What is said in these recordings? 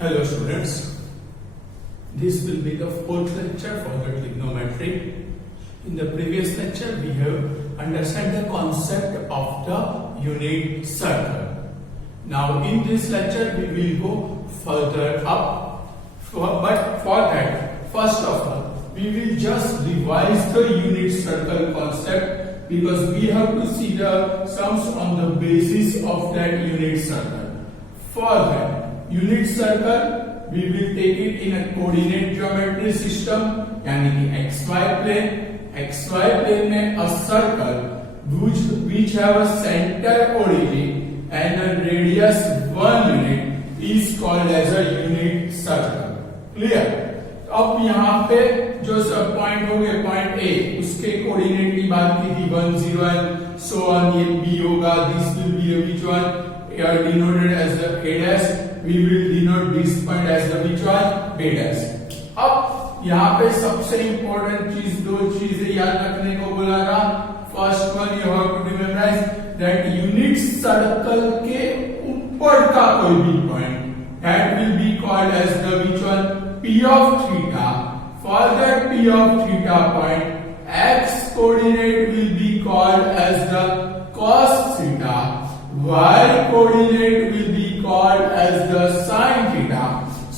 Hello students, this will be the fourth lecture for the trigonometry. In the previous lecture we have understood the concept of the unit circle. Now in this lecture we will go further up, but for that first of all we will just revise the unit circle concept because we have to see the sums on the basis of that unit circle. For that unit circle we will take it in a coordinate geometry system यानी कि XY plane में a circle which have a center origin and a radius 1 unit is called as a unit circle. Clear? अब यहाँ पे जो सब point हो गए, पॉइंट ए उसके कोऑर्डिनेट की बात की थी 1 0 and so on, ये बी होगा, this will B which one are denoted as the a dash, we will denote this point as the which one b dash. अब यहाँ पे सबसे इंपॉर्टेंट चीज दो चीजें याद रखने को बोला था. First one you have to memorise that unit circle के ऊपर का कोई भी point that will be called as the which one p of theta. For that p of theta point x coordinate will be called as the cos theta, y coordinate will be called as the sin theta.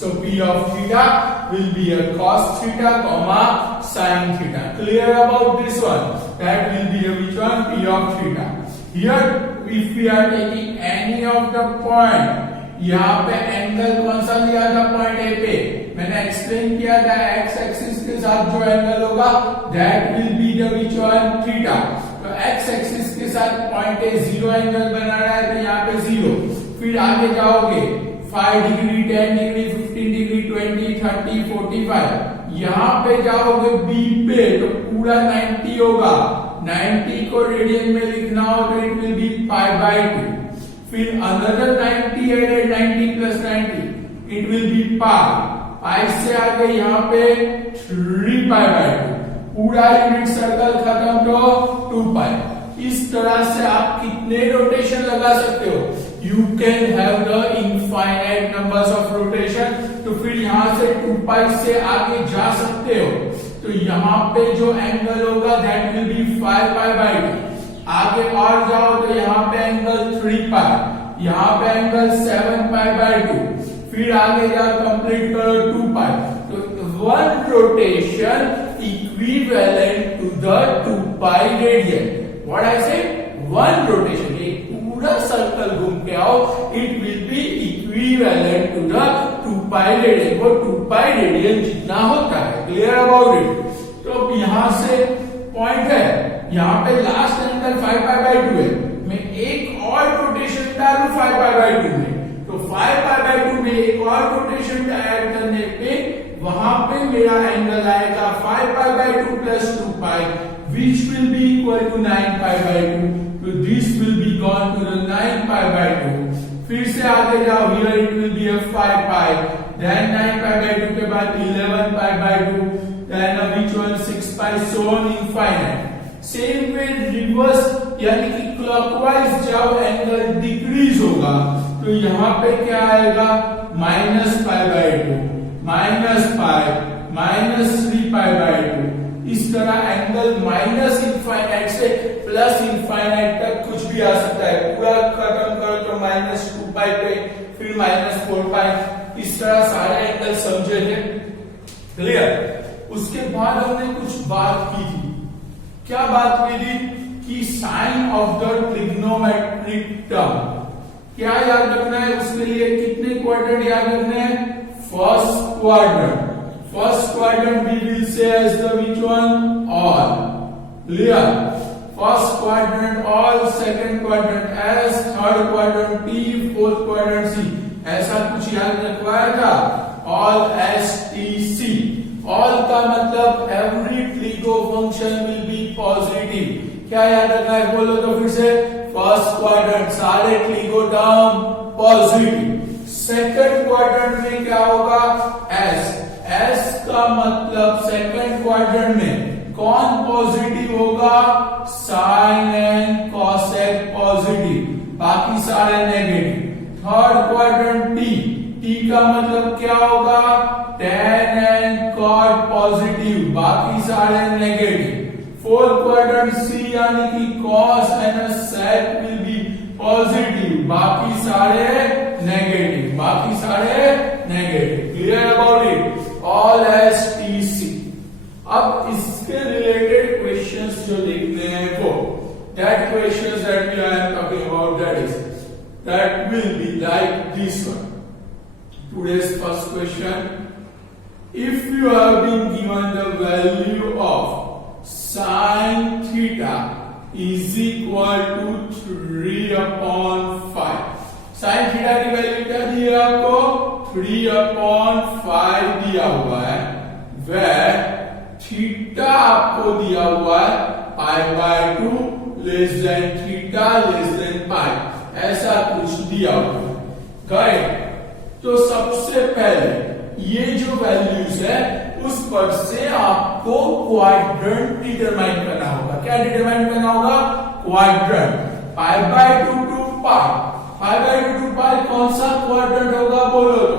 So p of theta will be a cos theta comma sin theta. Clear about this one? That will be a which one p of theta. Here if we are taking any of the point, यहाँ पे angle कौन सा लिया था point A पे, मैंने explain किया था एक्स एक्सिस के साथ जो एंगल होगा that will be the which one theta. तो एक्स एक्सिस के साथ पॉइंट ए जीरो एंगल बना रहा है तो यहाँ पे जीरो. फिर आगे जाओगे 5 डिग्री 10 डिग्री 15 डिग्री 20 30 45, यहाँ पे जाओगे बी पे तो पूरा 90 होगा. 90 को रेडियन में लिखना हो तो it will be pi by 2. फिर another 90 added 90 plus 90 it will be pi. Pi से आगे यहाँ पे 3 पाई बाय 2. पूरा यूनिट सर्कल खत्म तो 2 पाई. इस तरह से आप कितने रोटेशन लगा सकते हो? You can have the infinite numbers of rotation. तो फिर यहाँ से 2 पाई से आगे जा सकते हो. तो यहाँ पे जो एंगल होगा that will B 5 pi by 2. आगे और जाओ तो यहाँ पे एंगल 3 पाई, यहाँ पे एंगल 7 पाई बाय 2. फिर आगे जाओ कंप्लीट करो 2 पाई. तो 1 rotation equivalent to the 2 pi radian. What I said? 1 rotation, एक पूरा सर्कल घूम के आओ, it will be equivalent to the 2 pi radian. वो 2 पाई रेडियन जितना होता है. Clear about it? तो अब यहां से पॉइंट है, यहाँ पे लास्ट एंगल 5 पाई बाय 2 है. मैं एक और रोटेशन डालू 5 पाई बाय 2 में, तो 5 पाई बाय 2 में एक और रोटेशन ऐड करने पे वहां पे मेरा एंगल आएगा 5 पाई by 2 plus 2 pi which will be equal to 9 pi by 2. So this will be gone to the 9 pi by 2. फिर से आगे जाओ, here it will be a 5 pi, then 9 pi by 2 के बाद 11 pi by 2, then which one 6 pi, so on infinite. Same way reverse यानी कि clockwise जाओ angle decrease होगा तो यहाँ पे क्या आएगा minus pi by 2, minus pi, minus 3 pi by 2. इस तरह एंगल माइनस इनफाइनाइट से प्लस इनफाइनाइट तक कुछ भी आ सकता है. पूरा खत्म करो तो माइनस 2 पाई पे, फिर माइनस 4 पाई. इस तरह सारे एंगल समझे थे. क्लियर? उसके बाद हमने कुछ बात की थी. क्या बात की थी? कि sine of the trigonometric term क्या याद रखना है? उसके लिए कितने क्वाड्रेंट याद रखने हैं? First quadrant. First quadrant we will say as the which one? All. Clear? First quadrant all, second quadrant S, third quadrant T, fourth quadrant C. ऐसा कुछ याद रखवाया था? All S T C. All का मतलब every trigo function will be positive. क्या याद रखना है? बोलो तो फिर से. First quadrant सारे trigo term positive. Second quadrant में क्या होगा? S. S का मतलब सेकंड क्वाड्रेंट में कौन पॉजिटिव होगा? साइन एंड कॉसेक पॉजिटिव, बाकी सारे negative. Third quadrant T T का मतलब क्या होगा, tan एंड cot पॉजिटिव, बाकी सारे नेगेटिव। फोर्थ क्वाड्रेंट सी यानी कि cos and sec will be positive, बाकी सारे नेगेटिव, बाकी सारे negative. Clear about it, all S T C. अब इसके रिलेटेड क्वेश्चंस जो देखने हैं वो that questions that we are talking about, that will be like this one. Today's first question: if you have been given the value of sin theta is equal to 3/5, sin theta की value क्या दी है आपको, 3/5 दिया हुआ है, where theta आपको दिया हुआ है π/2 less than theta less than pi, ऐसा कुछ दिया हुआ है। तो सबसे पहले ये जो वैल्यूज है उस पर से आपको क्वाड्रेंट डिटरमाइन करना होगा। क्या डिटरमाइन करना होगा, क्वाड्रेंट। π/2 टू पाई, π/2 टू पाई कौन सा क्वाड्रेंट होगा बोलो तो,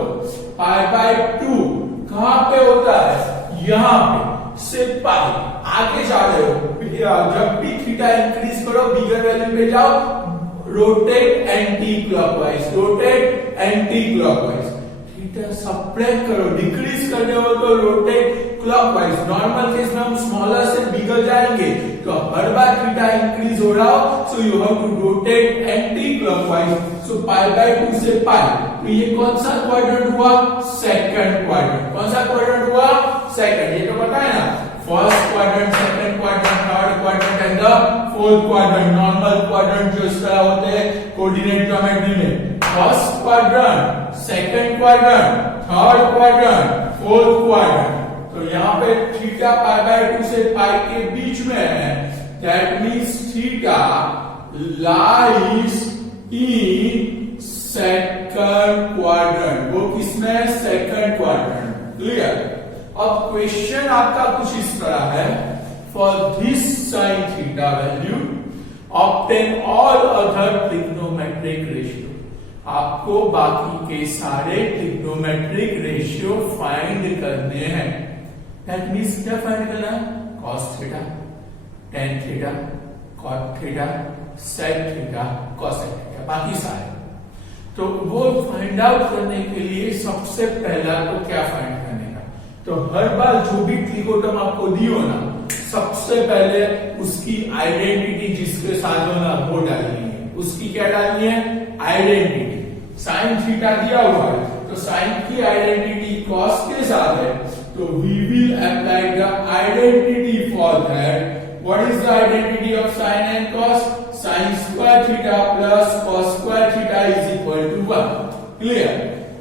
π/2 कहां पे होता है, यहां पे से पाई आगे जा रहे हो, जब भी थीटा इंक्रीज करो बिगर वैल्यू पे जाओ, rotate anti clockwise, rotate anti clockwise. Theta subtract करो, डिक्रीज करने हो तो रोटेट क्लॉकवाइज। नॉर्मल केस में हम स्मॉलर से बिगर जाएंगे, तो हर बार थीटा इंक्रीज हो रहा हो, so you have to rotate anti clockwise. So π/2 से पाई, तो ये कौन सा क्वाड्रेंट हुआ, सेकंड क्वाड्रेंट। कौन सा क्वाड्रेंट हुआ, सेकंड। ये तो पता है ना, first quadrant, second quadrant, third quadrant and the fourth quadrant. Normal quadrant जो इस तरह होते हैं कोऑर्डिनेट ज्योमेट्री में, first quadrant, second quadrant, third quadrant, fourth quadrant. तो यहाँ पे थीटा π/2 से पाई के बीच में है, that means theta lies in second quadrant. वो किसमें है, सेकंड क्वाड्रेंट। क्लियर। अब क्वेश्चन आपका कुछ इस तरह है, for this sin theta value obtain all other trigonometric ratio. आपको बाकी के सारे ट्रिग्नोमेट्रिक रेशियो फाइंड करने हैं। दैट मींस क्या फाइंड करना है, cos theta, tan theta, cot theta, sec theta, cosec theta, बाकी सारे। तो वो फाइंड आउट करने के लिए सबसे पहला तो क्या फाइंड करने का, तो हर बार जो भी ट्रिगोनोमेट्री आपको दी हो ना, सबसे पहले उसकी आइडेंटिटी जिसके साथ हो ना वो डालनी है। उसकी क्या डालनी है, आइडेंटिटी। साइन थीटा दिया हुआ है तो साइन की आइडेंटिटी कॉस के साथ है, तो we will apply the identity for that. What is the identity of sine and cos, sine square theta plus cos square theta is equal to 1। Clear.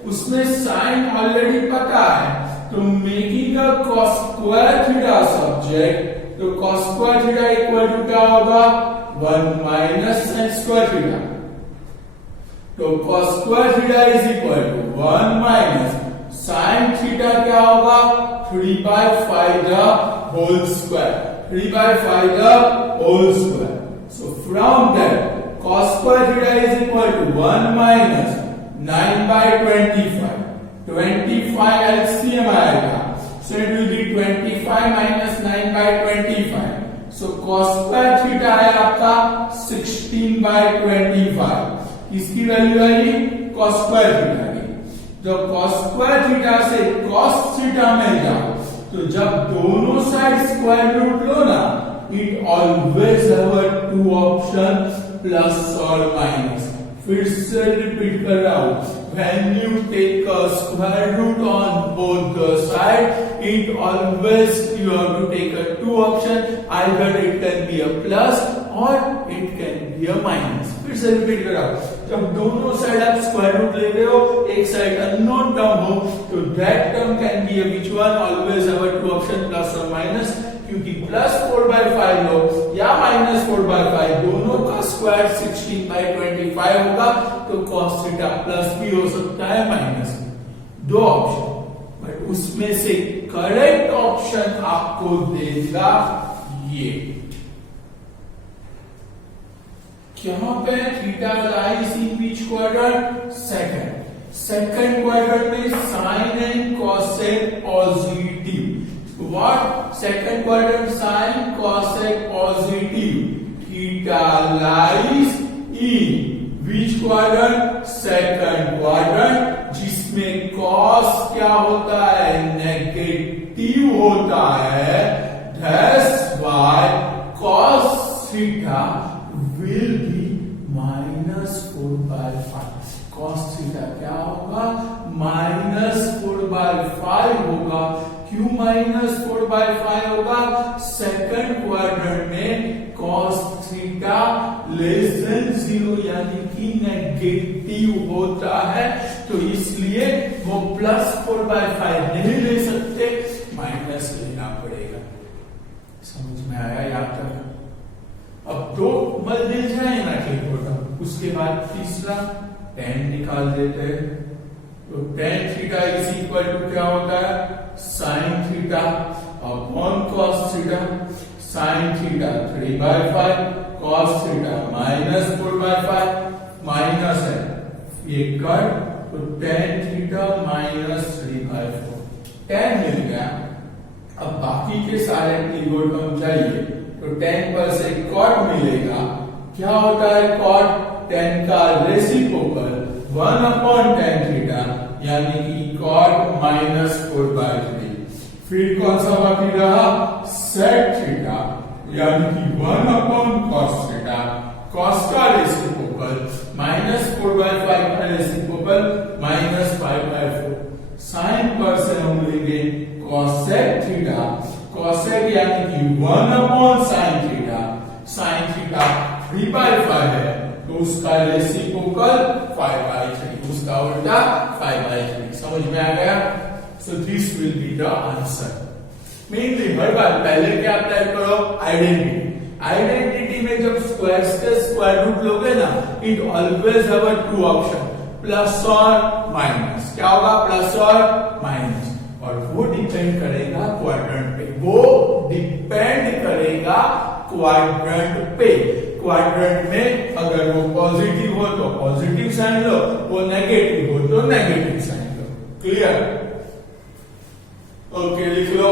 उसमें साइन ऑलरेडी पता है, तो making a cos square theta subject, तो cos square theta equal to क्या होगा, 1 minus sin square theta. तो cos square theta is equal to 1 minus sin theta क्या होगा, 3/5 the whole square, 3/5 the whole square. So from that cos square theta is equal to 1 minus 9/25, 25 LCM आएगा, so it will be 25 minus 9/25, so cos square theta है आपका 16/25। इसकी value आएगी cos square theta की। जब cos square theta से cos theta में जाओ, तो जब दोनों साइड स्क्वायर रूट लो ना, it always have a two option plus और माइनस। फिर से रिपीट कर रहा हूं, when you take a square root on both the side, it always you have to take a two option, either it can be a plus or it can be a minus। फिर से repeat कर रहा हूं, जब दोनों side आप square root ले रहे हो, एक साइड अननोन टर्म हो, तो that term can be which one, always have a two option plus or minus। क्योंकि प्लस 4/5 लो या माइनस 4/5, दोनों का स्क्वायर 16/25 होगा, तो cos थीटा प्लस भी हो सकता है माइनस, दो ऑप्शन। बट उसमें से करेक्ट ऑप्शन आपको देगा ये, यहाँ पे theta lies in which quadrant, second. Second quadrant में sine and cosec positive. What? Second quadrant sine cosec positive. Theta lies in which quadrant? Second quadrant, जिसमें कॉस क्या होता है? नेगेटिव होता है। That's why cos theta will be -4/5। cos theta क्या होगा? -4/5 होगा। क्यों -4/5 होगा? सेकंड क्वाड्रेंट में cos थीटा लेस देन 0 यानी कि नेगेटिव होता है, तो इसलिए वो +4/5 नहीं ले सकते, माइनस लेना पड़ेगा। समझ में आया यहाँ तक? अब दो मिल जाए ना ट्रिकोटा, उसके बाद तीसरा tan निकाल देते हैं। तो tan theta is equal to क्या होता है? sin theta upon cos theta. sin theta 3/5, cos theta -4/5, minus है ये कट, तो tan थीटा -3/4 tan मिल गया। अब बाकी के सारे ट्रिगोनोमेट्री चाहिए, तो tan पर से cot मिलेगा। क्या होता है cot? tan का रेसिप्रोकल 1/tan थीटा, यानी कि cot -4/3। फिर कौन सा बाकी रहा? sec थीटा, यानी कि 1/cos थीटा। cos का रेसिप्रोकल -4/5 का रेसिप्रोकल -5/4। sin पर से हम लेंगे cosec थीटा, cosec यानी कि 1/sin थीटा। sin थीटा 3/5 है, तो उसका रेसिप्रोकल 5/3, उसका उल्टा 5/3। समझ में आ गया? So this will be the answer. Mainly हर बार पहले क्या अप्लाई करो? आइडेंटिटी। आइडेंटिटी में जब स्क्वायर्स के स्क्वायर रूट लोगे ना, it always have a two option, plus और माइनस। क्या होगा? प्लस और माइनस। और वो डिपेंड करेगा क्वाड्रेंट पे, वो डिपेंड करेगा क्वाड्रेंट पे। क्वाड्रेंट में अगर वो पॉजिटिव हो तो पॉजिटिव साइन लो, वो नेगेटिव हो तो नेगेटिव साइन लो। क्लियर? ओके, लिख लो।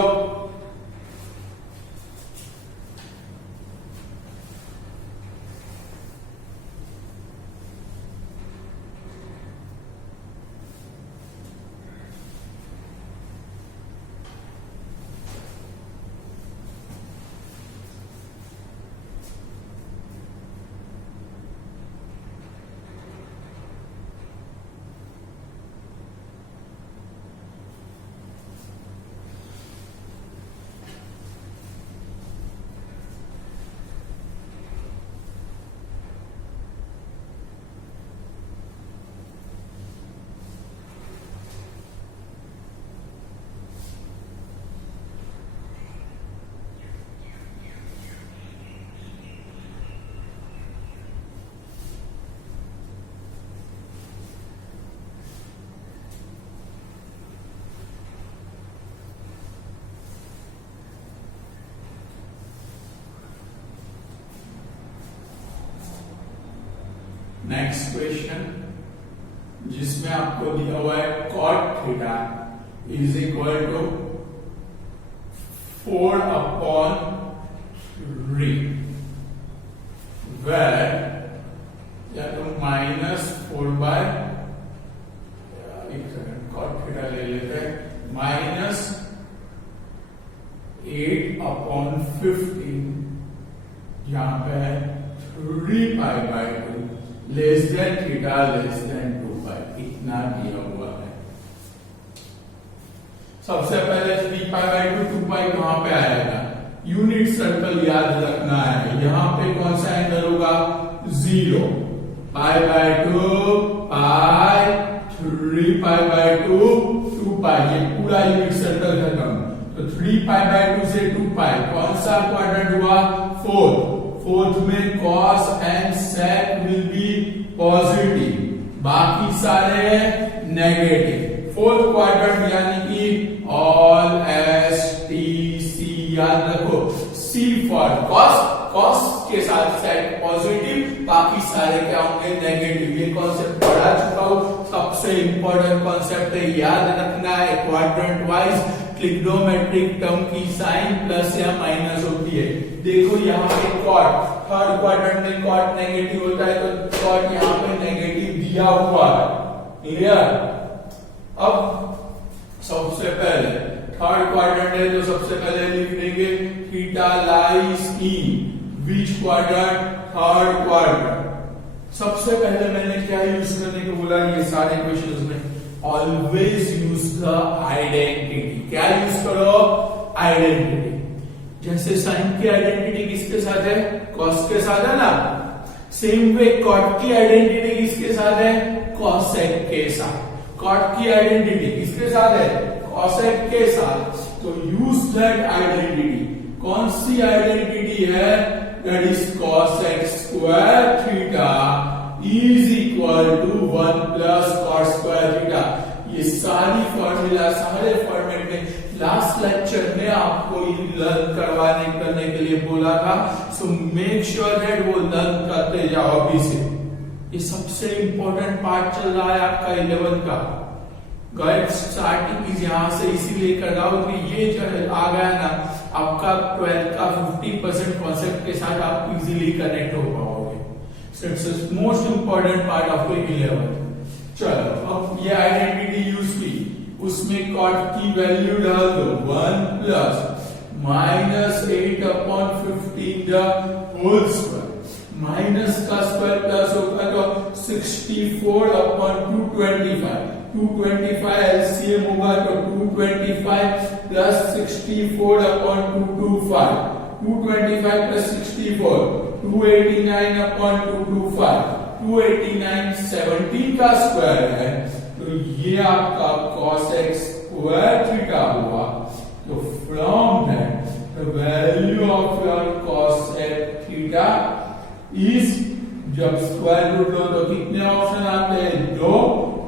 नेक्स्ट क्वेश्चन, जिसमें आपको दिया हुआ है cot theta is equal to 4/3, where या तो -4/, cot थीटा ले लेते हैं, -8/15, यहां पे है 3π/2 less than theta less than 2π, इतना दिया हुआ है। सबसे पहले 3π/2 2π कहां पे आएगा? यूनिट सर्कल याद रखना है। यहां पे कौन सा एंगल होगा? 0। π/2 पाई, 3π/2 2π, ये पूरा यूनिट सर्कल खत्म। तो 3π/2 से 2π, कौन सा क्वाड्रेंट हुआ? फोर्थ में cos and sec will be positive, बाकी सारे नेगेटिव। फोर्थ क्वाड्रेंट यानी कि ऑल एस टी सी, याद रखो। C फॉर cos के साथ सेट पॉजिटिव, बाकी सारे क्या होंगे नेगेटिव। ये कॉन्सेप्ट पढ़ा चुका हूं, सबसे इंपॉर्टेंट कॉन्सेप्ट है, याद रखना है। क्वाड्रेंट वाइज ट्रिग्नोमेट्रिक टर्म की साइन प्लस या माइनस होती है। देखो यहाँ पे कॉट, थर्ड क्वाड्रेंट में कॉट नेगेटिव होता है, तो कॉट यहाँ पे नेगेटिव दिया हुआ है। क्लियर? अब सबसे पहले थर्ड क्वाड्रेंट है, तो सबसे पहले लिख देंगे theta lies in which quadrant? Third quadrant. सबसे पहले मैंने क्या यूज करने को बोला, ये सारे क्वेश्चंस में ऑलवेज यूज द आइडेंटिटी। क्या यूज करो? आइडेंटिटी। जैसे साइन की आइडेंटिटी किसके साथ है? कॉस के साथ है ना। सेम वे कॉट की आइडेंटिटी किसके साथ है? कॉसेक के साथ। कॉट की आइडेंटिटी किसके साथ है? कॉसेक के साथ। तो यूज दैट आइडेंटिटी। कौन सी आइडेंटिटी है? That is cosec square theta is equal to 1 plus cot square theta. ये सारी फॉर्मूला सारे फॉर्मेट में लास्ट लेक्चर में आपको ये लर्न करने के लिए बोला था। सो मेक श्योर दैट वो लर्न करते जाओ अभी से। ये सबसे इंपॉर्टेंट पार्ट चल रहा है आपका 11 का। गाइस स्टार्टिंग इज यहाँ से इसीलिए कर रहा हूं कि ये जो आ गया ना आपका 12 का 50% कॉन्सेप्ट के साथ आप इजीली कनेक्ट हो पाओगे। So it's most important part of the 11। चलो अब ये आइडेंटिटी यूज की, उसमें कॉट की वैल्यू डाल दो 1 plus minus 8 upon 15 the whole square. Minus का स्क्वायर प्लस होगा तो 64 अपॉन 225। 225 एलसीएम होगा तो 225 प्लस 64 अपॉन 225। 225 plus 64 289 upon 225। 289 17 का स्क्वायर है, तो ये आपका cosec स्क्वायर थीटा हुआ। तो from that the value of your cosec theta is, जब स्क्वायर रूट लो तो कितने ऑप्शन आते हैं? 2,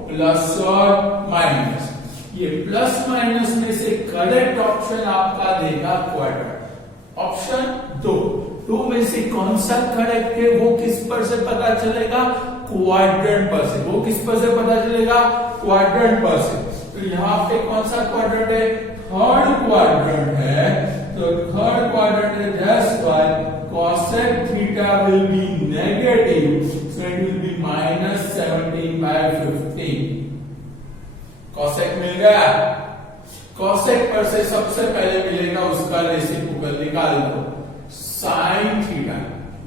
प्लस और माइनस। ये प्लस माइनस में से करेक्ट ऑप्शन आपका देगा क्वाड्रेंट। ऑप्शन 2 में से कौन सा करेक्ट है वो किस पर से पता चलेगा? क्वाड्रेंट पर से। वो किस पर से पता चलेगा? क्वाड्रेंट पर से। तो यहाँ पे कौन सा क्वाड्रेंट है? थर्ड क्वाड्रेंट है। तो थर्ड क्वाड्रेंट है, that's why cosec theta will be negative, so it will be minus 17 by 15. cosec मिल गया। cosec पर से सबसे पहले मिलेगा उसका रेसिप्रोकल, निकाल दो। sin theta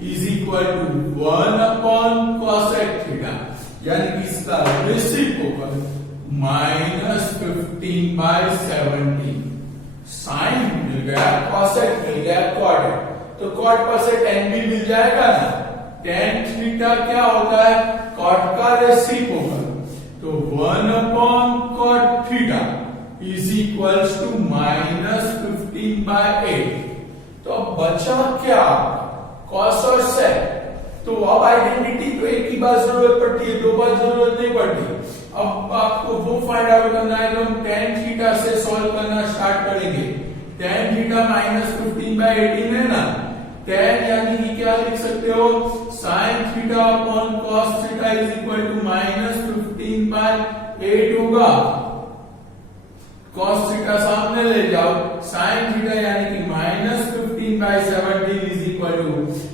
is equal to 1 upon cosec theta, यानी कि इसका रेसिप्रोकल माइनस 15 बाय 17। साइन मिल गया, cosec मिल गया, cot। तो cot पर से tan भी मिल जाएगा ना। tan थीटा क्या होता है? cot का रेसिप्रोकल। तो 1 upon cot theta is equals to minus 15 by 8। तो अब बचा क्या? cos और sec। तो अब आइडेंटिटी तो एक ही बार जरूरत पड़ती है, 2 बार जरूरत नहीं पड़ती। अब आपको वो फाइंड आउट करना है, तो हम tan थीटा से सॉल्व करना स्टार्ट करेंगे। tan थीटा माइनस 15 बाय 18 है ना। tan यानी कि क्या लिख सकते हो? sin theta upon cos theta is equal to minus 15 by 8 होगा। cos थीटा सामने ले जाओ, sin थीटा यानी कि minus 15 by 17 is equal to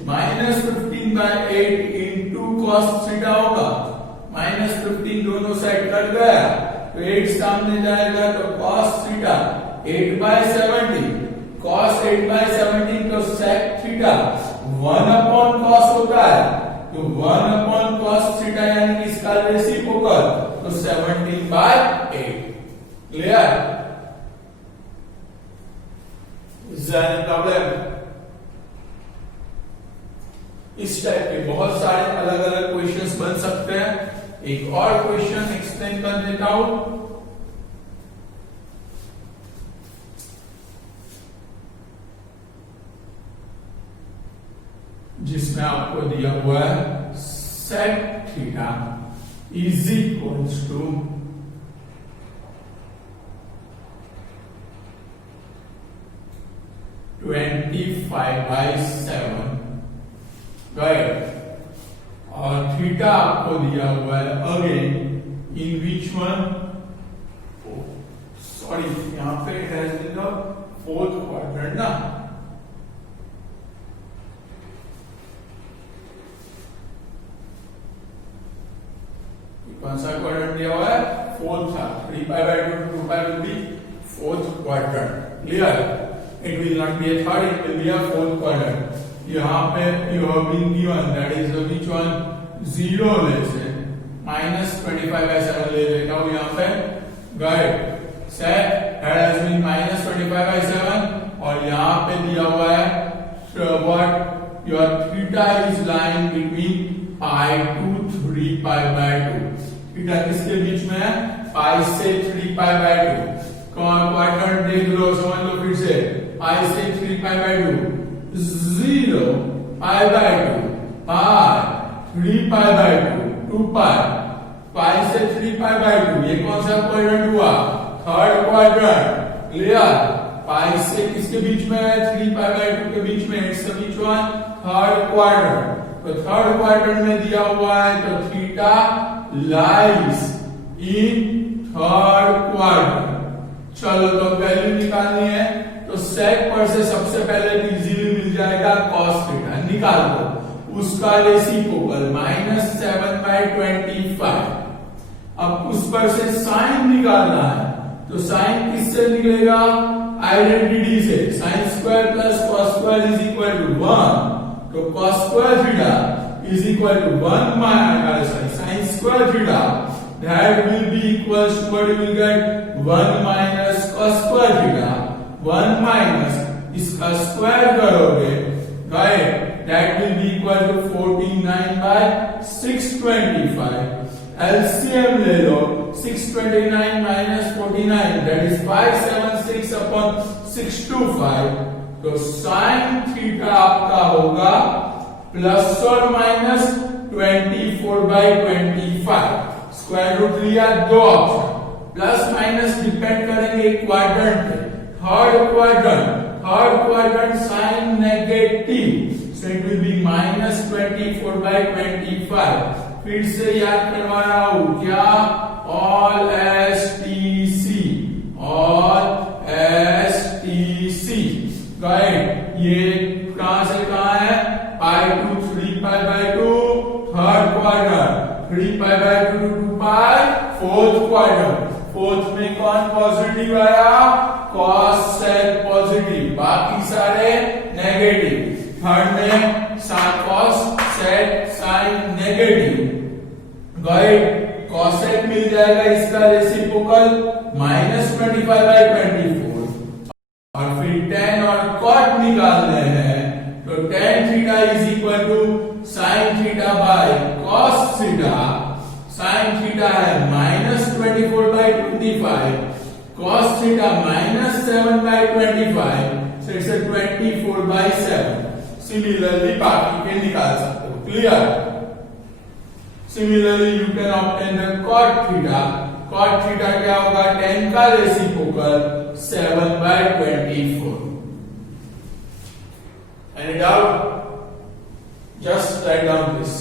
minus 15 by 8 इंटू cos थीटा होगा। माइनस 15 दोनों साइड कट गया, तो 8 सामने जाएगा, तो cos theta 8 by 17। cos 8 by 17 तो sec थीटा 1 अपॉन cos होता है, तो 1 अपॉन cos थीटा यानी कि इसका रेसिप्रोकल, तो 17 by 8। Clear? Is there any problem? इस टाइप के बहुत सारे अलग अलग क्वेश्चंस बन सकते हैं। एक और क्वेश्चन एक्सप्लेन कर देता हूं, जिसमें आपको दिया हुआ है sec theta is equals to 25 by 7 right. और थीटा आपको दिया हुआ है again in which one, sorry यहाँ पे it has been the fourth quadrant ना, कौन सा क्वाड्रेंट दिया हुआ है, फोर्थ था। 3π/2 to 2π will be fourth quadrant, clear? It will not be a third, it will be a fourth quadrant. यहाँ पे you have been given that is the which one, 0 less है, -25/7 ले लेता हूँ यहाँ पे, guide set that has been -25/7 और यहाँ पे दिया हुआ है what your theta is lying between pi to 3π/2, theta किसके बीच में है, पाई से 3π/2। क्वाड्रेंट देख लो, समझ लो फिर से, पाई से 3π/2, 0 π/2 पाई 3π/2 2π, पाई से 3π/2, ये कौन सा क्वाड्रेंट हुआ, थर्ड क्वाड्रेंट, क्लियर? पाई से किसके बीच में है, 3π/2 के बीच में, it's the beach one third quadrant. तो थर्ड क्वाड्रेंट में दिया हुआ है तो theta lies in third quadrant. चलो तो वैल्यू निकालनी है, तो सेक पर से सबसे पहले इजीली मिल जाएगा cos थीटा, निकाल दो उसका रेसिप्रोकल -7/25। अब उस पर से साइन निकालना है, तो साइन किससे निकलेगा, आइडेंटिटी से, sin square plus cos square is equal to 1, तो cos square theta is equal to 1 minus sin square theta, that will be equals to what you will get, 1 minus cos square theta, 1 minus इसका square करोगे, right, that will be equal to 49/625। LCM ले लो, 629 minus 49 that is 576/625। तो sin theta आपका होगा plus और minus 24/25, square root लिया, दो option, plus minus depend करेंगे क्वाड्रेंट पे, third quadrant sine negative, so it will be -24/25। फिर से याद करवा रहा हूं क्या, ऑल STC गाइड, ये कहां से कहां है, pi to 3π/2 third quadrant, 3π/2 to 2π fourth quadrant. Fourth में कौन पॉजिटिव आया, cos sec पॉजिटिव, बाकी सारे नेगेटिव। थर्ड में cos sec sin negative, guide cos sec मिल जाएगा, इसका रेसिप्रोकल -25/24, और फिर tan और cot निकालने हैं, तो tan theta is equal to sin theta by cos theta. sin theta है -24/25, cos theta -7/25, so it's a 24/7। Similarly बाकी के निकाल सकते हो, क्लियर? Similarly you can obtain the cot theta. cot theta क्या होगा, tan का reciprocal 7/24। Any doubt? Just write down this.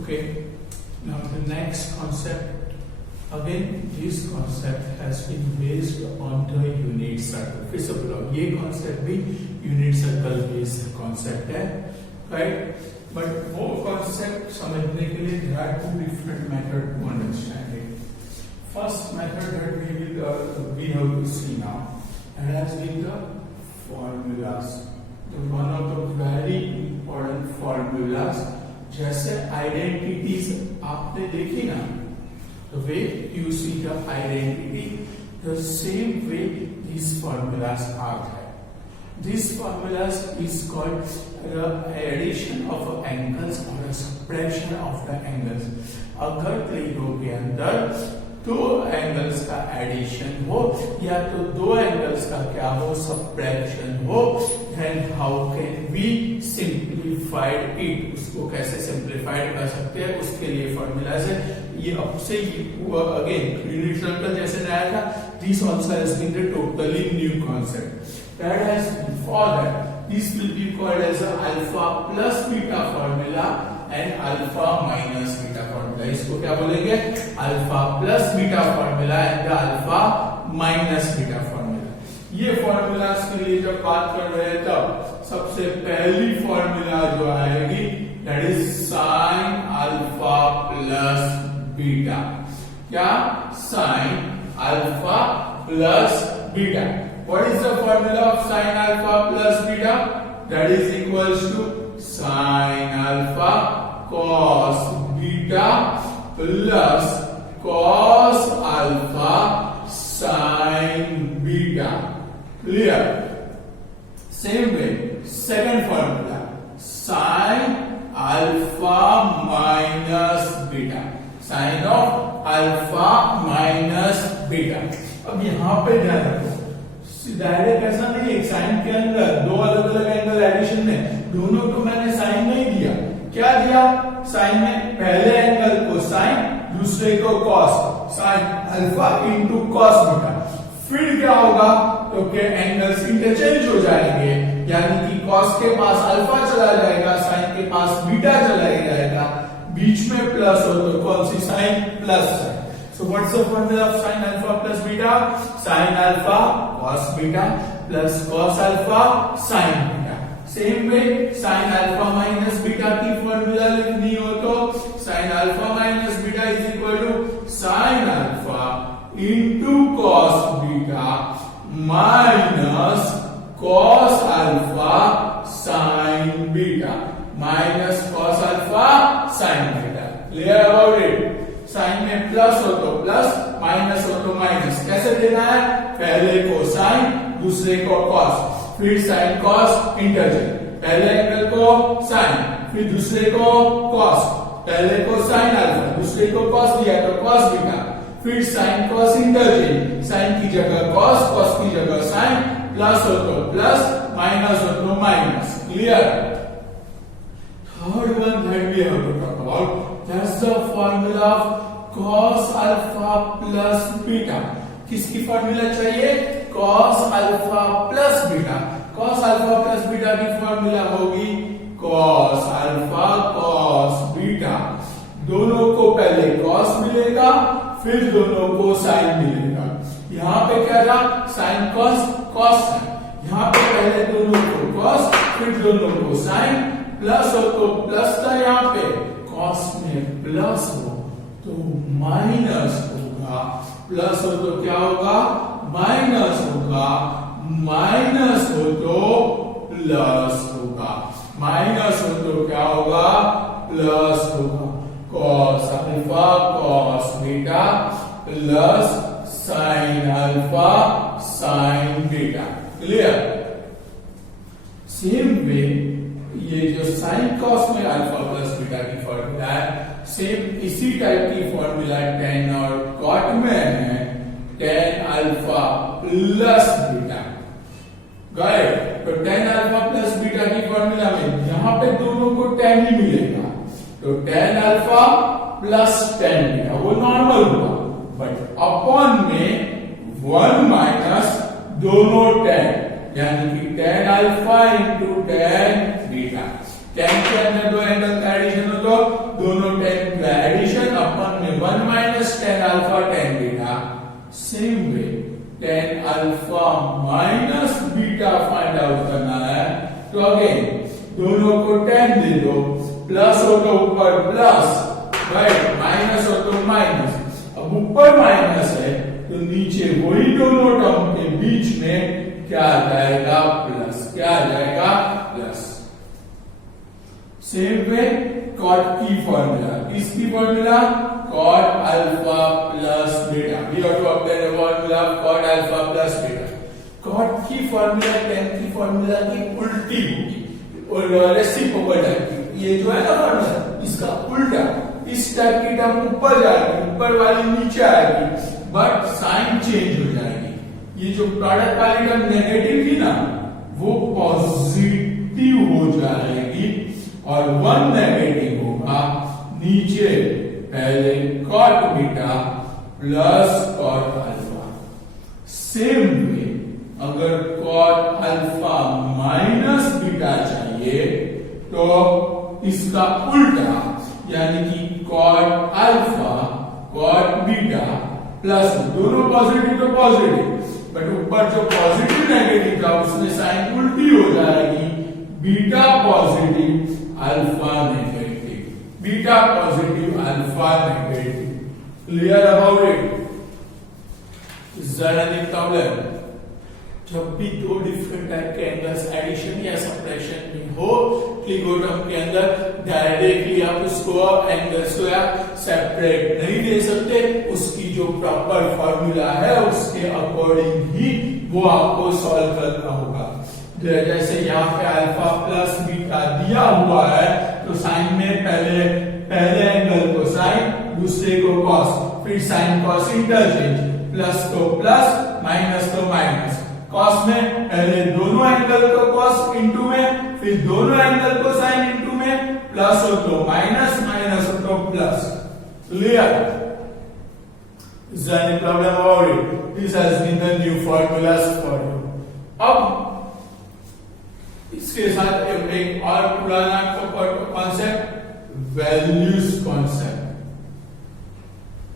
Okay, now the next concept, again this concept has been based on the unit circle। फिर से बोलो, ये concept भी unit circle based concept है, right? But वो concept समझने के लिए there are two different methods to understand it। first method that we have to see now, and has been the formulas. The one of the very important formulas, जैसे identities आपने देखी ना, the way you see the identity, the same way these formulas are there. These formulas is called the addition of angles or a subtraction of the angles. अगर त्रिकोण के अंदर दो angles का एडिशन हो या तो दो एंगल्स का क्या हो सबट्रैक्शन हो, then how can we simplified it, उसको कैसे सिंप्लीफाइड कर सकते हैं, उसके लिए फॉर्मूलाज है। ये अब से अगेन यूनिट सर्कल जैसे नया था, this also has been the totally new concept that has for that this will be called as alpha plus beta formula and alpha minus beta formula. इसको क्या बोलेंगे, alpha plus beta formula and alpha minus beta formula. ये formulas के लिए जब बात कर रहे हैं तब सबसे पहली फॉर्मूला जो आएगी that is sine alpha plus beta. क्या, sine alpha plus beta. What is the formula of sine alpha plus beta? That is equals to sine alpha cos beta plus cos alpha sin beta. Clear? Same way second formula sin alpha minus beta, sine of alpha minus beta. अब यहां पे ध्यान रखो, direct ऐसा नहीं है sign के अंदर दो अलग अलग एंगल एडिशन में दोनों को मैंने साइन नहीं दिया। क्या दिया? साइन में पहले एंगल को साइन, दूसरे को cos, sine alpha into cos beta. फिर क्या होगा तो के एंगल्स इंटरचेंज हो जाएंगे, यानी कि कॉस के पास अल्फा चला जाएगा, साइन के पास बीटा चला जाएगा, बीच में प्लस हो तो कौन सी sine? Plus sine. So what's the formula of sin alpha plus beta? Sin alpha cos beta plus cos alpha sin beta. Same way sin alpha minus beta की फॉर्मूला लिखनी हो तो sin alpha minus beta is equal to sin alpha into cos beta minus cos alpha sin beta minus cos alpha sin beta. Clear about it? Sine में plus हो तो plus, minus हो तो minus. कैसे देना है? पहले को साइन, दूसरे को कॉस, फिर साइन कॉस इंटरचेंज। पहले एंगल को साइन, फिर दूसरे को कॉस, पहले को साइन अल्फा, दूसरे को कॉस दिया तो कॉस बीटा, फिर साइन कॉस इंटरचेंज, साइन की जगह कॉस, कॉस की जगह साइन, प्लस हो तो प्लस, माइनस हो तो minus. Clear? Third one that we have to talk about, that's the formula of cos alpha plus beta. किसकी फॉर्मूला चाहिए? cos alpha plus beta. cos alpha plus beta की formula होगी cos alpha cos beta। दोनों को पहले cos मिलेगा, फिर दोनों को sin मिलेगा। यहाँ पे क्या था? sin cos cos sin। यहाँ पे पहले दोनों को cos, फिर दोनों को sin, प्लस हो तो प्लस था, यहाँ पे कॉस में प्लस हो तो माइनस होगा, प्लस हो तो क्या होगा? माइनस होगा, माइनस हो तो प्लस होगा, माइनस हो तो क्या होगा? प्लस होगा। Cos alpha cos beta plus sine alpha sign beta. Clear? Same वे ये जो साइन कॉस में अल्फा प्लस बीटा की फॉर्मूला है, सेम इसी टाइप की फॉर्मूला टेन और कॉट में है, टेन अल्फा प्लस बीटा। गए तो टेन अल्फा प्लस बीटा की फॉर्मूला में यहां पे दोनों को टेन ही मिलेगा, तो tan alpha plus tan beta वो नॉर्मल हुआ, बट अपॉन में वन माइनस दोनों टेन, यानी कि tan alpha into tan beta. Ten के अंदर दो एंगल का एडिशन हो तो दोनों टेन का एडिशन, अपन में one minus tan alpha tan beta. Same way tan alpha minus beta find out करना है तो अगेन दोनों को टेन दे दो, प्लस हो तो ऊपर प्लस, राइट, माइनस हो तो माइनस। अब अब ऊपर माइनस है तो नीचे वही दोनों टर्म के बीच में क्या आ जाएगा, प्लस। क्या आ जाएगा, प्लस। सेम वे कॉट की फॉर्मूला, किसकी formula, cot alpha plus beta. We have to obtain the formula cot alpha plus beta. Cot की फॉर्मूला टेन की फॉर्मूला की उल्टी होगी और रेसिप्रोकल टाइप की। ये जो है ना फॉर्मूला, इसका उल्टा, इस टाइप की टर्म ऊपर जाएगी, ऊपर वाली नीचे आएगी, बट साइन चेंज हो जाएगी। ये जो प्रोडक्ट वाली टर्म नेगेटिव थी ना, वो पॉजिटिव हो जाएगी और वन नेगेटिव होगा। नीचे पहले cot beta plus cot alpha. Same way अगर कॉट अल्फा माइनस बीटा चाहिए तो इसका उल्टा, यानी कि cot alpha cot beta plus, दोनों पॉजिटिव तो पॉजिटिव, बट ऊपर जो पॉजिटिव नेगेटिव था उसमें साइन उल्टी हो जाएगी, beta positive alpha negative, beta positive alpha negative. Clear about it? जरा देखता हूं, जब भी दो डिफरेंट टाइप के एंगल्स एडिशन या सब्ट्रैक्शन में हो ट्रिगोनोमेट्री के अंदर, डायरेक्टली आप उसको एंगल्स को या सेपरेट नहीं दे सकते। उसकी जो प्रॉपर फॉर्मूला है उसके अकॉर्डिंग ही वो आपको सॉल्व करना होगा। जैसे यहाँ पे अल्फा प्लस बीटा दिया हुआ है तो साइन में पहले एंगल को साइन, दूसरे को कॉस, फिर साइन कॉस इंटरचेंज, प्लस तो प्लस माइनस तो माइनस। कॉस में पहले दोनों एंगल को कॉस इंटू में, फिर दोनों एंगल को साइन इंटू में, प्लस हो तो माइनस, माइनस हो तो plus. Clear? Is there any problem about it? This has been the new formulas for you. अब इसके साथ एक और पुराना कॉन्सेप्ट, वैल्यूज कॉन्सेप्ट।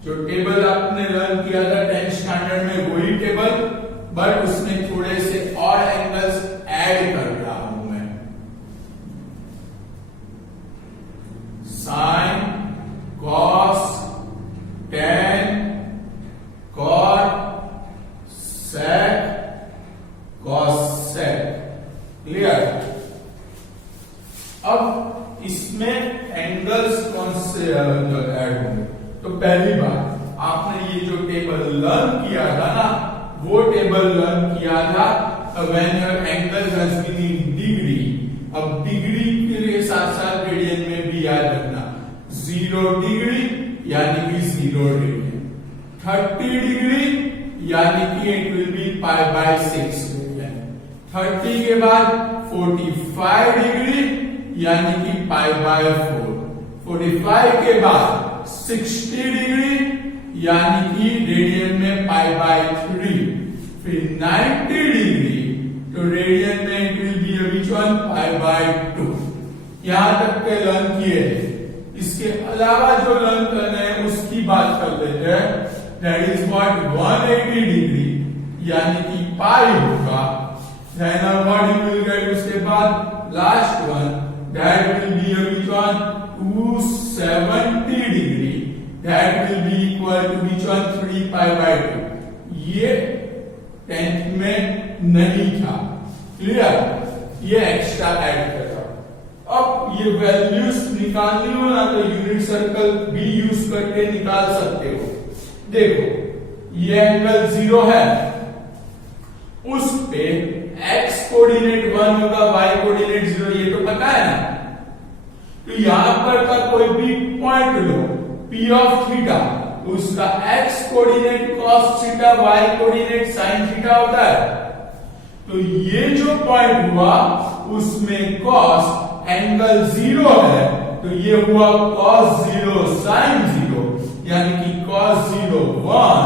जो टेबल आपने लर्न किया था 10th स्टैंडर्ड में, वही टेबल, बट उसमें थोड़े से और एंगल्स ऐड कर रहा हूं मैं। साइन, कॉस, टेन, कॉट, सेक, कॉसेक। क्लियर? अब इसमें एंगल्स कौन से ऐड होंगे? तो पहली बात, आपने ये जो टेबल लर्न किया था ना, वो टेबल लर्न किया था when your angle has been in degree. अब डिग्री के साथ साथ रेडियन में भी याद रखना, 0 डिग्री यानी कि 0 रेडियन, 30 डिग्री यानी कि it will be pi bye 6 radian, 30 के बाद 45 डिग्री यानी कि पाई बाय 4, 45 के बाद 60 डिग्री यानी कि रेडियन में पाई बाय 3, फिर 90 डिग्री तो रेडियन में it will be which one, pi by 2। यहां तक के लर्न किए। इसके अलावा जो लर्न करना है उसकी बात कर लेते हैं। दैट इज व्हाट, 180 डिग्री यानी कि पाई होगा। Then what you will get उसके बाद last one, that will be which one, 270 degree, that will be equal to which one, 3 pi by 2। ये 10th में नहीं था। क्लियर? ये एक्स्ट्रा ऐड कर रहा हूं। अब ये वैल्यूज निकालनी हो ना तो यूनिट सर्कल भी यूज करके निकाल सकते हो। देखो ये एंगल 0 है, उस पे x कोऑर्डिनेट 1 होगा, y कोऑर्डिनेट 0, ये तो पता है ना। तो यहां पर का कोई भी point low P of theta, उसका x coordinate cos theta, y coordinate sin theta होता है। तो ये जो पॉइंट हुआ उसमें cos एंगल 0 है, तो ये हुआ cos 0 sin 0, यानी कि cos 0 1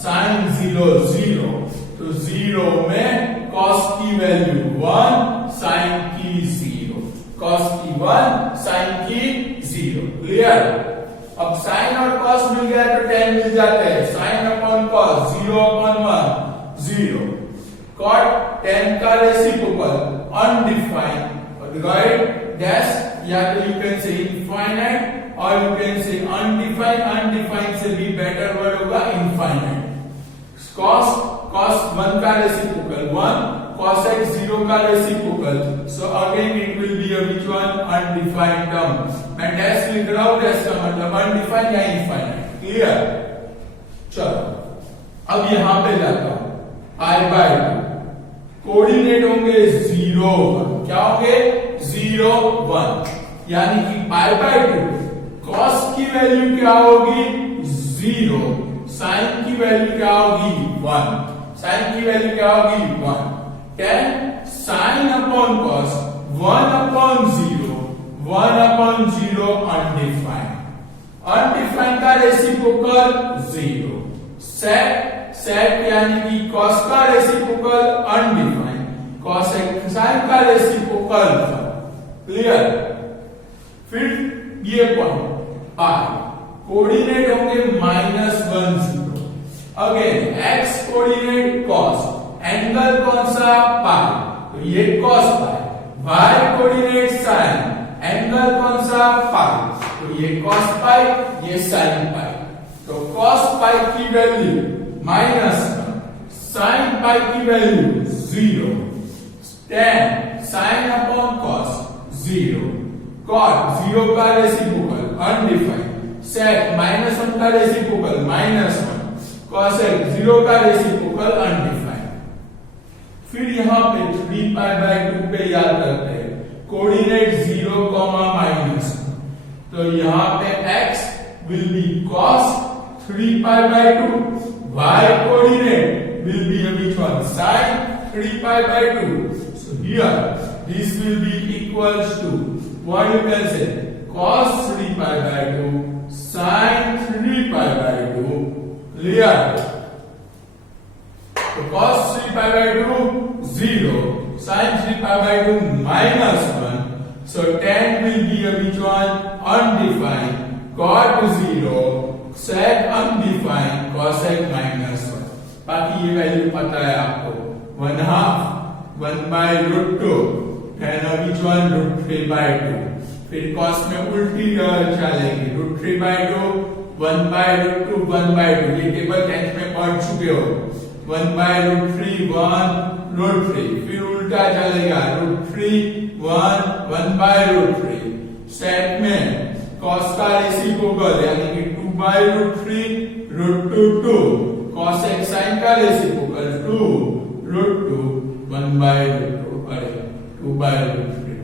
sin 0 0। तो 0 में cos की वैल्यू 1, sin की 0, cos की 1, sin की 0। क्लियर? अब साइन और कॉस मिल गया तो tan मिल जाते हैं, sine upon cos 0 upon 1 0, cot tan का रेसिप्रोकल अनडिफाइंड, राइट, डैश, या तो यू कैन से इनफाइनाइट और you can say undefined, undefined से भी बेटर वर्ड होगा इनफाइनाइट। cos 1 का रेसिप्रोकल 1, cos x 0 का reciprocal, so again it will be which one, undefined term. मैं डैश लिख रहा हूं, डैश का मतलब अनडिफाइंड या इनफाइनाइट। क्लियर? चलो अब यहां पे जाता हूं, I/2 कोऑर्डिनेट होंगे 0 1, क्या होंगे 0 1, यानी कि π/2 cos की वैल्यू क्या होगी 0, sin की वैल्यू क्या होगी 1, sin की वैल्यू क्या होगी 1, tan sin upon cos 1/0, 1/0 undefined, undefined का रेसिप्रोकल 0, sec यानी कि cos का रेसिप्रोकल अनडिफाइंड, cos sin का रेसिप्रोकल 1। क्लियर? फिर ये पॉइंट पाई कोऑर्डिनेट होंगे -1 0, again x coordinate cos, angle कौन सा पाई, तो ये cos पाई, y कोऑर्डिनेट sin, एंगल कौन सा पाई, तो ये cos पाई, ये sin पाई। तो cos पाई की वैल्यू -1, sin पाई की value 0, tan sin upon cos 0, cot 0 का रेसिप्रोकल अनडिफाइंड, sec -1 का रेसिप्रोकल -1, cos 0 का रेसिप्रोकल अनडिफाइंड। फिर यहां पे 3π/2 पे याद करते हैं, कोऑर्डिनेट 0, -1, तो यहां पे x will be cos 3π/2, y coordinate will be which one, sin 3π/2. So here this will be equals to what you can say, cos 3π/2 sin 3π/2. Clear? So cos 3π/2 0, sin 3π/2 -1. So tan will be which one, undefined, cot 0, sec undefined, cosec -1। बाकी ये value पता है आपको, 1/2 1/√2, tan which one, √3/2। फिर cos में उल्टी चलेगी, √3/2 1/√2 1/2, ये टेबल 10th में पढ़ चुके हो, 1/√3 1√3, फिर उल्टा चलेगा √3 1 1/√3। सेट में cos का रेसिप्रोकल यानी कि 2/√3 √2 2, cosec sin का रेसिप्रोकल 2 √2 1/√2 अरे 2/√3।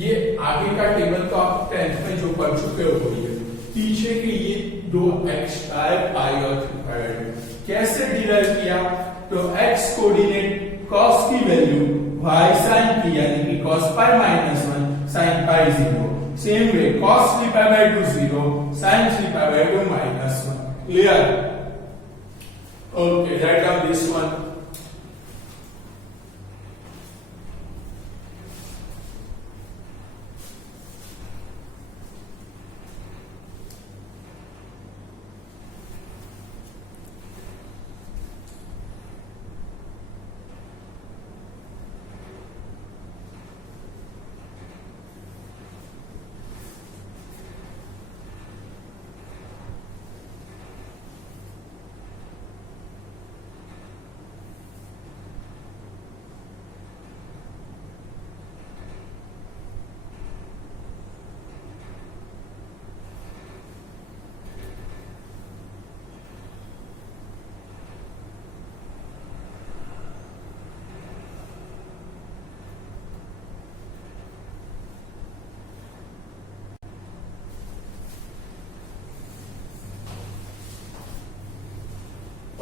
ये आगे का टेबल तो आप 10th में जो पढ़ चुके हो, ये पीछे के ये दो एक्स्ट्रा पाई और 3π/2 कैसे डिराइव किया, तो x कोऑर्डिनेट cos की वैल्यू y sin की यानी कि cos pi -1 sin pi 0, same way cos 3π/2 0, sin 3π/2 -1। Clear? Okay, write down this one.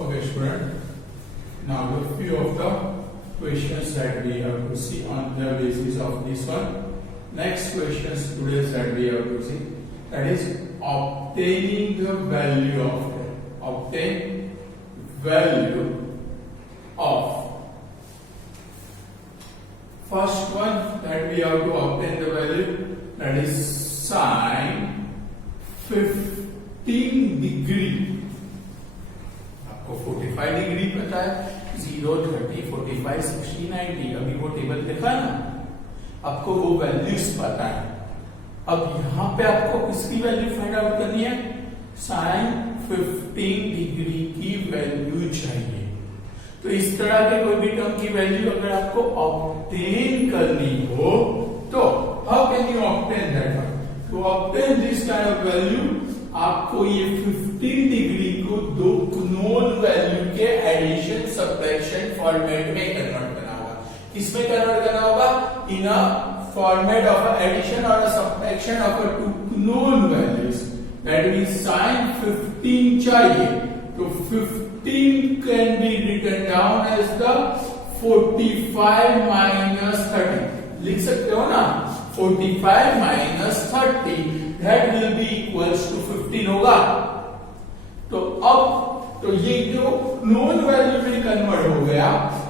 Okay, student. Now the few of the questions that we have to see on the basis of this one. Next questions today that we have to see, that is obtaining the value of them. Obtain value of. First one that we have to obtain the value, that is sine 15 degree. 45 degree पता है, 0 30 45 60 90, अभी वो table देखा ना, आपको वो values पता है। अब यहाँ पे आपको किसकी वैल्यू फाइंड आउट करनी है? साइन 15 डिग्री की वैल्यू चाहिए। तो इस तरह के कोई भी टर्म की वैल्यू अगर आपको ऑब्टेन करनी हो तो how can you obtain that one? To obtain this kind of value आपको ये 15 डिग्री को दो नोन वैल्यू के एडिशन सब्ट्रैक्शन फॉर्मेट में कन्वर्ट करना होगा। किसमें कन्वर्ट करना होगा? In a format of addition और subtraction of two known values. That means sin 15 चाहिए तो 15 can be written down as the 45 minus 30। लिख सकते हो ना, 45 minus 30 that will be equals to 15 होगा। तो अब तो ये जो नोन वैल्यू में कन्वर्ट हो गया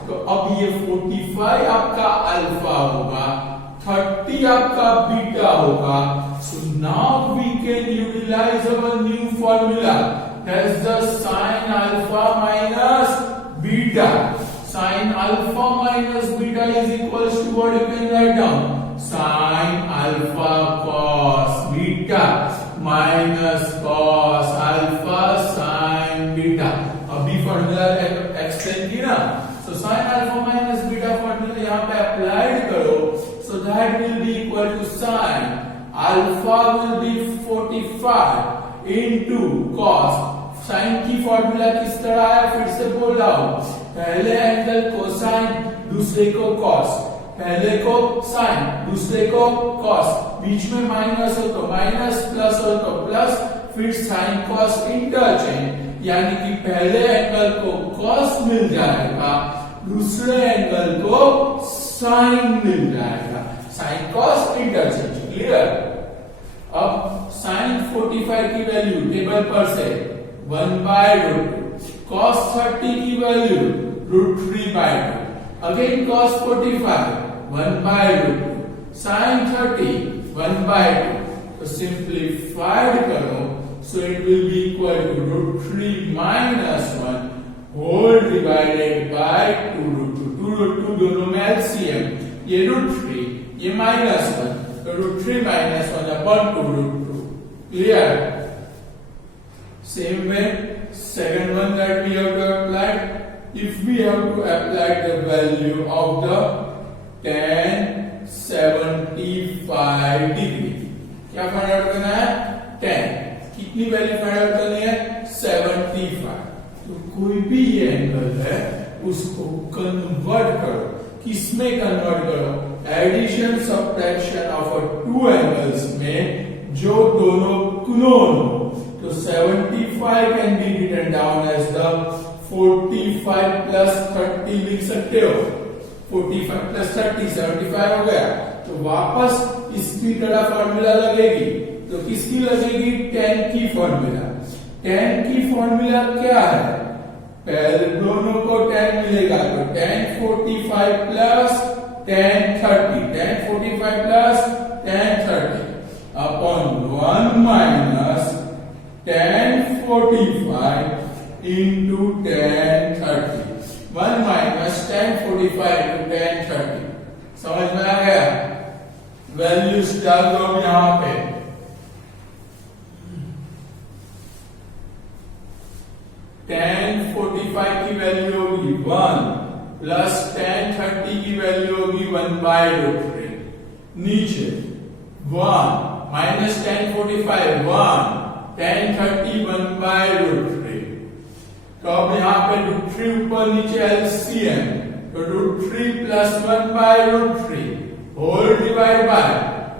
तो अब ये 45 आपका अल्फा होगा, 30 आपका बीटा होगा। So now we can utilize our new formula, that's the sin alpha minus beta. Sin alpha minus beta is equals to what you can write down? Sin alpha cos beta minus cos alpha sin beta. अभी formula explain की ना, so sin alpha minus beta formula यहाँ पे applied करो, so that will be equal to sin alpha will be 45 into cos। Sign की formula किस तरह है फिर से बोल रहा हूं, पहले एंगल कोसाइन दूसरे को कॉस, पहले को साइन दूसरे को कॉस, बीच में माइनस हो तो माइनस, प्लस हो तो प्लस, फिर साइन कॉस इंटरचेंज, यानी कि पहले एंगल को कॉस मिल जाएगा, दूसरे एंगल को साइन मिल जाएगा, साइन कॉस इंटरचेंज। क्लियर? अब साइन 45 की वैल्यू टेबल पर से 1/√2, cos 30 की वैल्यू √3/2, अगेन cos 45 1/√2, sin 30 1/2, तो सिंप्लीफाइड करो, so it will be equal to √3 minus 1 whole divided by 2√2, 2√2 दोनों में LCM, ये √3 ये -1, तो √3 minus 1 upon 2√2। Clear? Same way, second one that we have to apply, if we have to apply the value of the tan 75 degree, क्या find out करना है? tan कितनी value find out करनी है? 75। तो कोई भी ये एंगल है उसको कन्वर्ट करो, किसमें कन्वर्ट करो? Addition subtraction of two angles में जो दोनों नोन हो। तो 75 can be written down as the 45 plus 30 लिख सकते हो, 45 प्लस 30 75 हो गया। तो वापस इसकी तरह फॉर्मूला लगेगी, तो किसकी लगेगी? tan की फॉर्मूला। tan की फॉर्मूला क्या है? पहले दोनों को tan मिलेगा तो tan 45 plus tan 30, tan 45 plus tan 30 upon 1 minus tan 45 into tan 30, 1 minus tan 45 into tan 30। समझ में आ गया? वैल्यूज डाल दो यहां पे, tan 45 की वैल्यू होगी 1 प्लस tan 30 की वैल्यू होगी 1/√3, नीचे 1 माइनस tan 45 1, tan 30 1/√3। तो अब यहाँ पे √3 ऊपर नीचे LCM, तो √3 plus 1/√3 whole divide by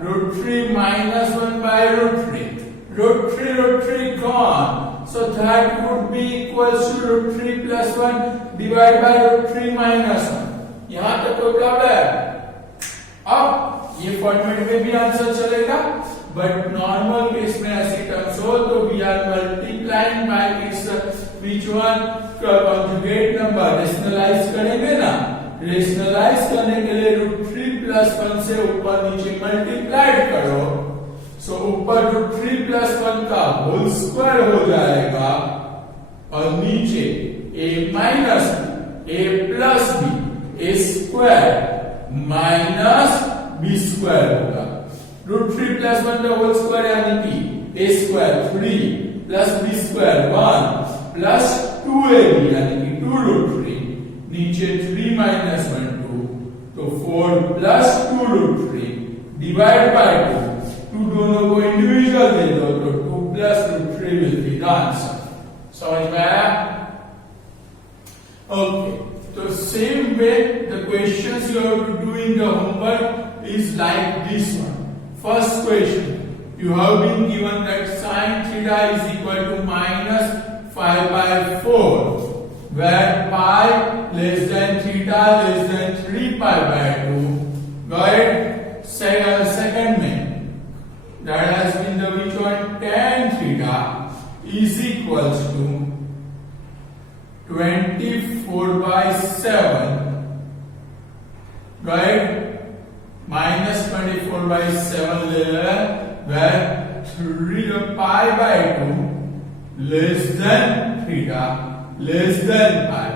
√3 minus 1/√3, √3 gone, so that would be equals to √3 plus 1 divided by √3 minus 1। यहाँ तक कोई प्रॉब्लम है? अब ये फॉर्मेट में भी आंसर चलेगा, बट नॉर्मल केस में ऐसी टर्म्स हो तो we are multiplying by its which one conjugate number, rationalise करेंगे ना, रेशनलाइज करने के लिए √3 प्लस 1 से ऊपर नीचे मल्टीप्लाइड करो, सो ऊपर √3 प्लस 1 का होल स्क्वायर हो जाएगा और नीचे a minus a plus b, a square minus b square होगा। √3 प्लस 1 का होल स्क्वायर यानी कि a square 3 plus b square 1 plus 2ab यानी कि 2√3 नीचे 3 माइनस 1 2 तो 4 प्लस 2√3 डिवाइड बाय 2 दोनों को इंडिविजुअल दे दो तो 2 plus √3 will be the answer. समझ में आया? ओके, तो same way the questions you have to do in the homework is like this one. First question, you have been given that sin theta is equal to minus 5 by 4 where pi less than theta less than 3 pi by 2 got it? Second में that has been the which one, tan theta is equals to 24 by 7 right, minus 24 by 7 ले where 3 pi by 2 less than theta less than pi।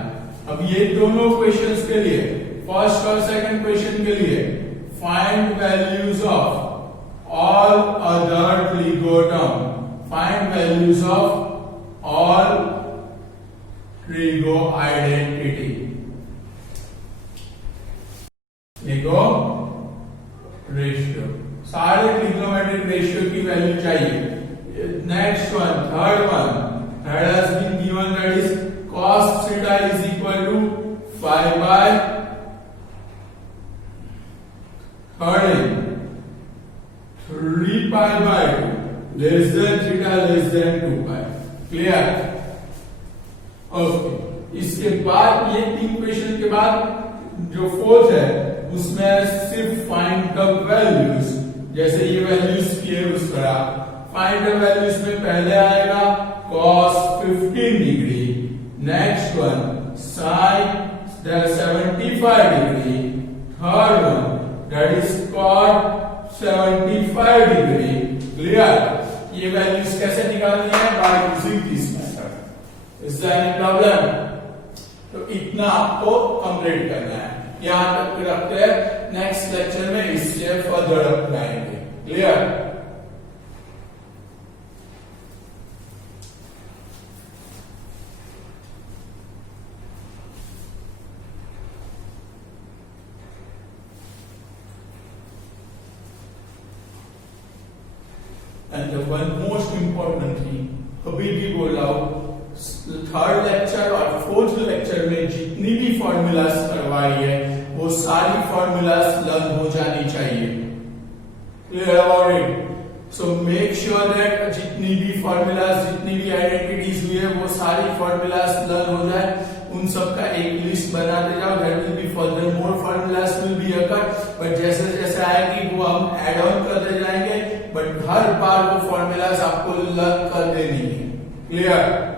अब ये दोनों questions के लिए, first और second question के लिए find values of all other trigonometric, find values of all trigo identity, trigo ratio, सारे ट्रिग्नोमेट्रिक रेशियो की वैल्यू चाहिए। Next one, third one, that has been given that is cos theta is equal to 5 by third 3 pi by 2 less than theta less than 2 pi। Clear? Okay, इसके बाद ये तीन question के बाद जो fourth है उसमें सिर्फ फाइंड द वैल्यूज, जैसे ये वैल्यूज किए उस तरह फाइंड द वैल्यूज में पहले आएगा cos 15 degree, next one sin 75 degree, third one that is cot 75 degree. Clear? ये वैल्यूज कैसे निकालनी है? By using this method. Is there any problem? तो इतना आपको कंप्लीट करना है, यहां तक रखते हैं, नेक्स्ट लेक्चर में इससे फर्दर अपनाएंगे। Clear? And one most important thing अभी भी बोल रहा हूं, थर्ड लेक्चर और फोर्थ लेक्चर में जितनी भी फॉर्मूलाज करवाई है वो सारी फॉर्मूलाज लर्न हो जानी चाहिए। Clear about it? So make sure that जितनी भी फॉर्मूलाज, जितनी भी आइडेंटिटीज हुई है वो सारी फॉर्मूलाज लर्न हो जाए, उन सब का एक लिस्ट बनाते जाओ। There will be further more formulas will be occur, but जैसे जैसे आएगी वो हम ऐड ऑन करते जाएंगे, बट हर बार वो फॉर्मूलाज आपको लर्न कर देनी है। क्लियर?